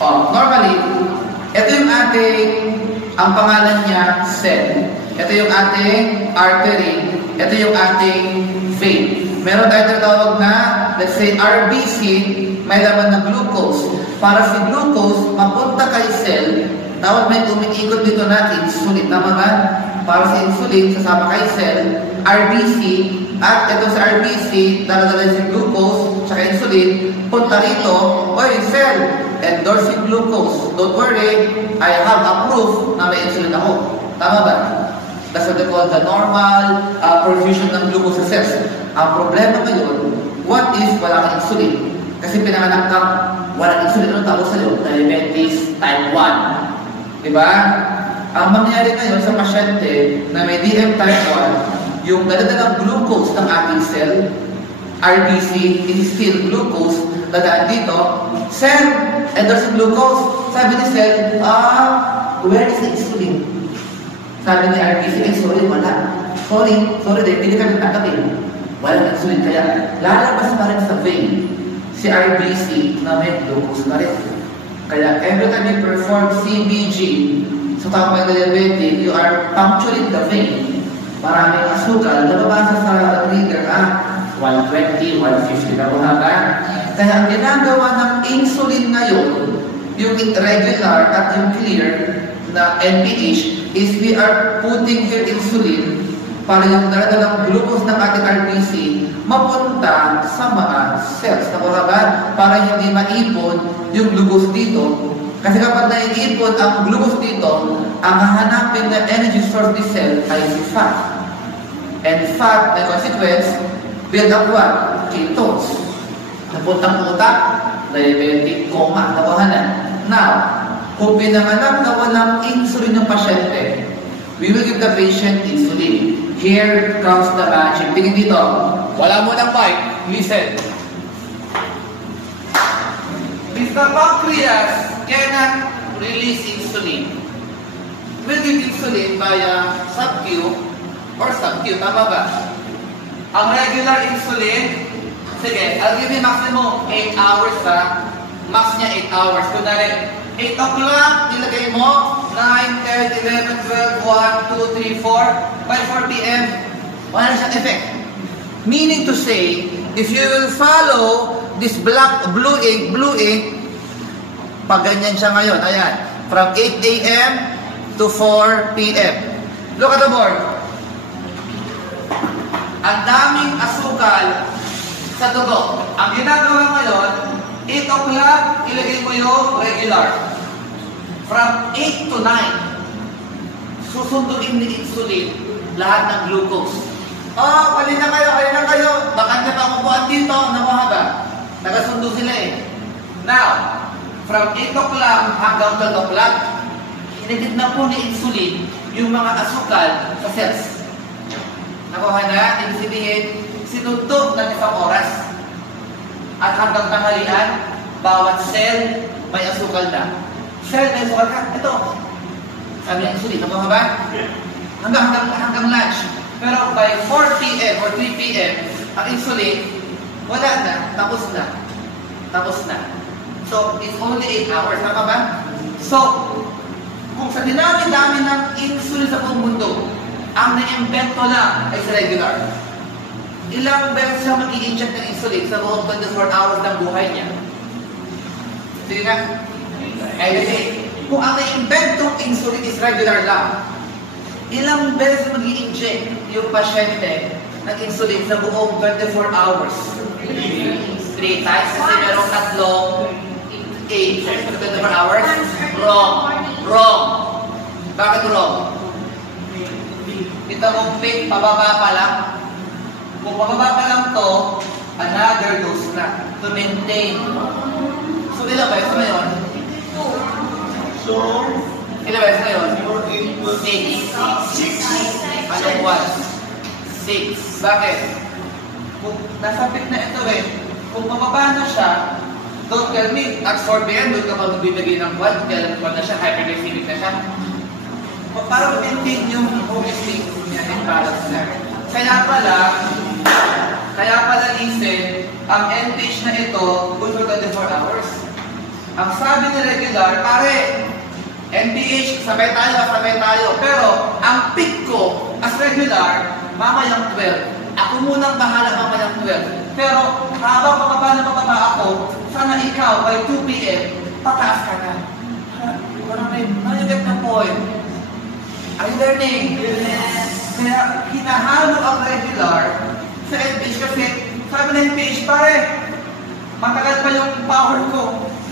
Normally, ito yung ating, ang pangalan niya, cell. Ito yung ating artery. Ito yung ating vein. Meron tayo tinatawag na, let's say, RBC, may laman ng glucose. Para si glucose, mapunta kay cell, dapat may umiikot dito na insulin. Tama ba? Para sa insulin, sasama kay cell, RBC, at ito sa RBC, daladala si glucose, tsaka insulin, punta rito, oy, cell, endorse si glucose. Don't worry, I have a proof na may insulin ako. Tama ba? That's what they call the normal perfusion ng glucose sa cells. Ang problema ngayon, what if wala kang insulin? Kasi pinanganak ka, walang insulin. Anong tawag sa'yo? Diabetes type 1. Diba? Ang mangyayari ngayon sa pasyente na may DM type 1, yung daladalang glucose ng ating cell, RBC, is still glucose, dadaan dito, cell, endorse glucose. Sabi ni cell, where is the insulin? Sabi ni RBC, sorry, wala. Sorry, hindi ka nagtatapin. Walang insulin, kaya lalabas pa rin sa vein si RBC na may glucose na rin. Kaya every time you perform CBG, so tawag ng diabetic, you are puncturing the vein. Maraming asukal, nababasa sa trigger, 120, 150 na buhaba. Kaya ang ginagawa ng insulin ngayon, yung regular at yung clear na NPH, is we are putting here insulin para yung daladalang glucose ng ating RBC mapunta sa mga cells. Nakuha ba? Para hindi maipon yung glucose dito. Kasi kapag naiipon ang glucose dito, ang hahanapin na energy source ni cell ay si fat. And fat, by consequence, build up what? Ketones. Napuntang utak, diabetic, coma. Nakuha na. Now, kung pinanganak na walang insulin ng pasyente, we will give the patient insulin. Here comes the magic. Tingin dito. Wala mo ng mic. Listen. If the pancreas cannot release insulin, we'll give insulin via sub-Q or sub-Q. Tama ba? Ang regular insulin, sige, I'll give you maximum 8 hours ha. Max niya 8 hours. Kunwari, 8 o'clock, nilagay mo, 9, 10, 11, 12, 1, 2, 3, 4, by 4 p.m., wala na siyang effect. Meaning to say, if you will follow this blue ink, pag ganyan siya ngayon, ayan, from 8 a.m. to 4 p.m. Look at the board. Ang daming asukal sa dugo. Ang ginagawa ngayon, 8 o'clock, ilagay mo yung regular. From 8 to 9, susunduin ni insulin lahat ng glucose. Kali na kayo. Baka na pangupuan dito, nakuha. Nagasundo sila eh. Now, from 8 o'clock hanggang 12 o'clock, hinigit na po ni insulin yung mga asukal sa cells. Nakuha na, ibig sabihin, sinuntok ng isang oras. At hanggang tanghalian, bawat cell may asukal na. Cell may asukal ka, ito. Sabi ng insulin, nakuha ba? Hanggang lunch. Pero by 4 p.m. or 3 p.m., ang insulin, wala na, tapos na. So, it's only 8 hours, tama ba? So, kung sa dinami-dami ng insulin sa buong mundo, ang na-invento lang ay sa regular. Ilang beses siya mag-i-inject ng insulin sa buong 24 hours ng buhay niya? Sige nga. Kung ang na-inventong insulin is regular lang, ilang beses mag-i-inject yung pasyente ng insulin sa buong 24 hours? 3 times. Kasi merong tatlong 8 24 hours? Wrong. Bakit wrong? Kita mong pink, pababa pa lang. Kung pababa pa lang to, another dose na to maintain. So, ilang beses na yun? Ilang beses na yun? 6. Anong 1? 6. Bakit? Kung nasa peak na ito kung pababa na siya, don't tell me, absorb yan, doon ka pa magbibigay ng blood, kaya na siya, hyperglycemic na siya. Para ma-maintain yung homeostasis niya, yung balance niya. Kaya pala listen, ang NPH na ito, good for 24 hours. Ang sabi ni regular, pare, NPH, sabay tayo. Pero, ang peak ko, as regular, mamayang 12. Ako munang bahala mamayang 12. Pero, habang pababa ako, sana ikaw, by 2 p.m., pataas ka na. Now you get the point. Are you learning? Yes. Kaya, hinahalo ang regular sa NPH kasi, sabi na NPH, pare, matagal pa yung power ko.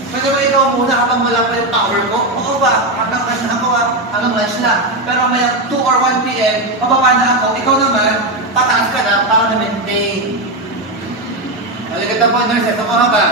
Pwede ba ikaw muna habang wala pa yung power ko? Oo ba? Hanggang lunch na ako hanggang lunch na. Pero may 2 or 1 p.m., mababa na ako. Ikaw naman, pataas ka na para na-maintain. Naligat na po, nurse. Ito ko ba?